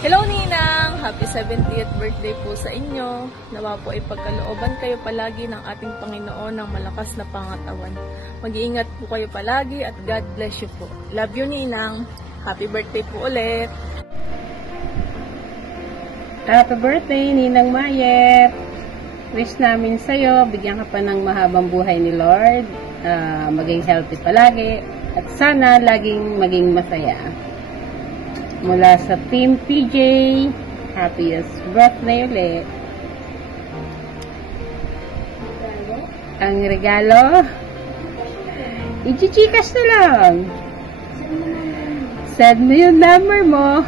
Hello Ninang! Happy 70th birthday po sa inyo. Nawa po ay pagkalooban kayo palagi ng ating Panginoon ng malakas na pangatawan. Mag-iingat po kayo palagi at God bless you po. Love you Ninang! Happy birthday po ulit! Happy birthday Ninang Mayet! Wish namin sa'yo, bigyan ka pa ng mahabang buhay ni Lord, maging healthy palagi, at sana laging maging masaya. Mula sa Team PJ, happiest birthday ulit. Ang regalo, i-chichikas na lang. Send mo yung number mo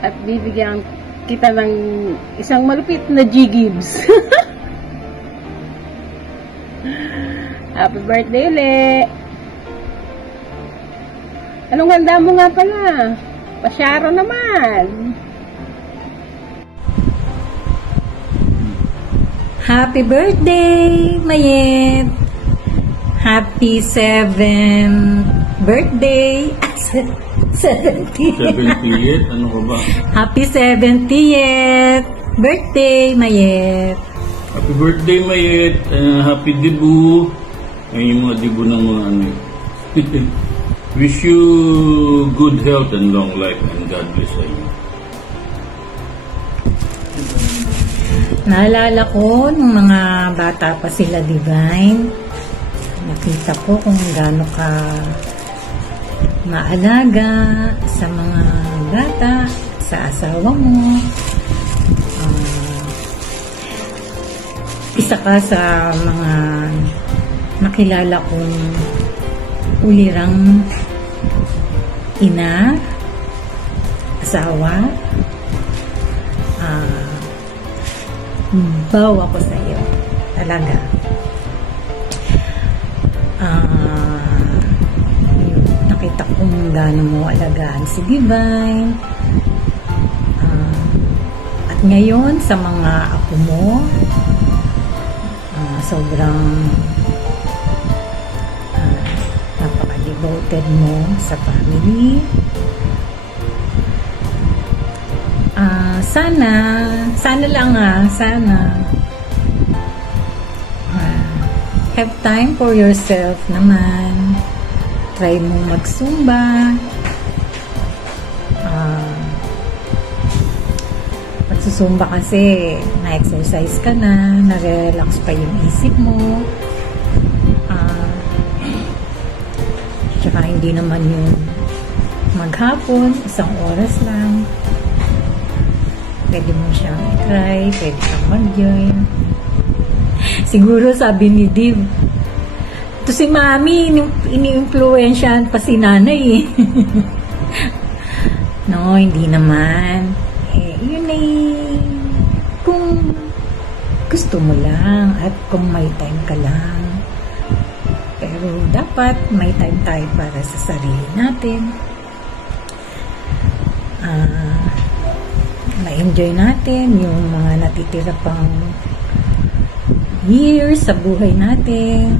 at bibigyan kita ng isang malupit na G-Gibbs. Happy birthday ulit. Anong handa mo nga pala? Pasyaro naman. Happy birthday, Mayet! Happy 7th birthday! 70th! 70th? Ano ko ba? Happy 70th birthday, Mayet! Happy birthday, Mayet! Happy debut! Ay, yung mga debut ng mga ano. Wish you good health and long life and God bless you. Naalala ko nung mga bata pa sila, Divine. Nakita ko kung gaano ka maalaga sa mga bata, sa asawa mo. Isa ka sa mga nakilala kong ulirang ina, asawa. Bawa ko sa iyo. Talaga. Nakita kong gaano mo alagaan si Divine. At ngayon, sa mga apo mo, sobrang napaka-devoted mo sa family. Sana lang have time for yourself naman. Try mo magsumba. Pagsusumba kasi na-exercise ka na, na-relax pa yung isip mo. Tsaka hindi naman yung maghapon, 1 oras lang. Pwede mo siyang i-try, pwede kang mag-join. Siguro sabi ni Div, ito si Mami, ini-influensyahan pa si Nanay eh. No, hindi naman. Yun ay kung gusto mo lang at kung may time ka lang. Pero dapat may time tayo para sa sarili natin. Ma-enjoy natin yung mga natitira pang years sa buhay natin.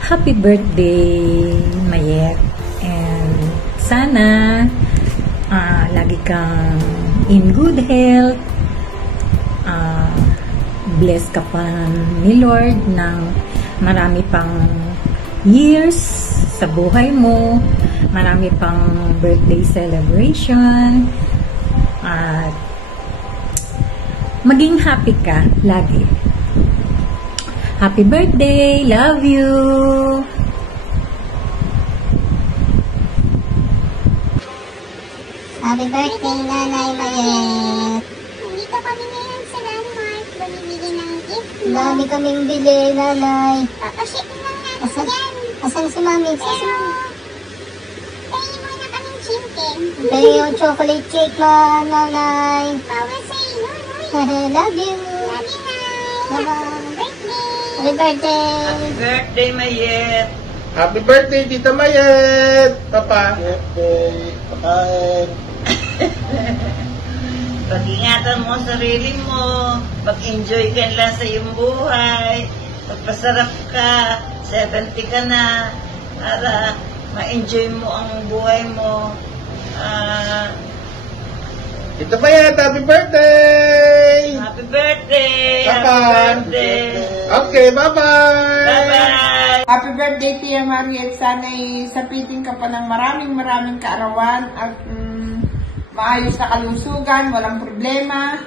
Happy birthday, Mayet. And sana lagi kang in good health. Bless ka pa ni Lord ng marami pang years sa buhay mo. Marami pang birthday celebration. At maging happy ka lagi. Happy birthday! Love you! Happy birthday, Nanay Mayet! Nandito kami ngayon sa landmark. Bumibili ng gift mo. Dami kaming bili, Nanay. Papaship lang natin yan. Asan si Mami? Pero, tayo muna kaming chicken. Pero yung chocolate cake mo, Nanay. Para sa iyo, Nay. Love you. Love you, Nay. Bye-bye. Happy birthday! Happy birthday, Mayet! Happy birthday, Tita Mayet! Papa! Birthday! Pakain! Pag-ingatan mo ang sarili mo. Pag-enjoy ka lang sa iyong buhay. Pagpasarap ka. 70 ka na. Para ma-enjoy mo ang buhay mo. Tita Mayet, happy birthday! Happy birthday! Bye-bye. Happy birthday! Okay, bye-bye! Bye-bye! Happy birthday, Tia Mariet. Sana'y sapitin ka pa ng maraming kaarawan at maayos na kalusugan, walang problema.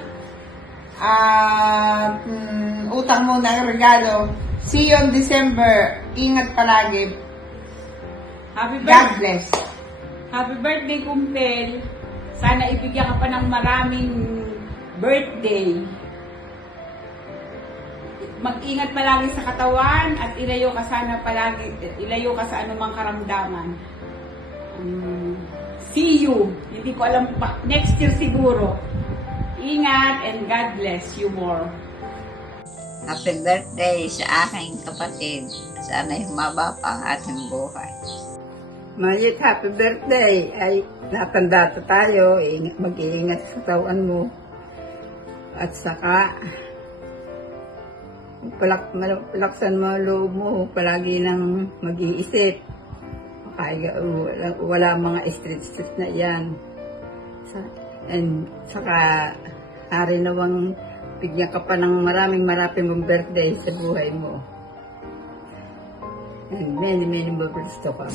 Utang mo na ang regalo. See you on December. Ingat palagi. God bless. Happy birthday, Kumpel. Sana ibigyan ka pa ng maraming birthday. Mag-ingat palagi sa katawan at ilayo ka sa anumang karamdaman. See you. Hindi ko alam pa. Next year siguro. Ingat and God bless you more. Happy birthday sa aking kapatid. Sana'y humaba pa ang ating buhay. Mayet, happy birthday. Ay, natanda tayo. Mag-iingat sa katawan mo. At saka, palaksan mo ang loob mo. Palagi nang mag-iisip. Wala mga stress na yan. And saka, hari nawang bigyan ka pa ng maraming mong birthday sa buhay mo. And many more birthdays to come.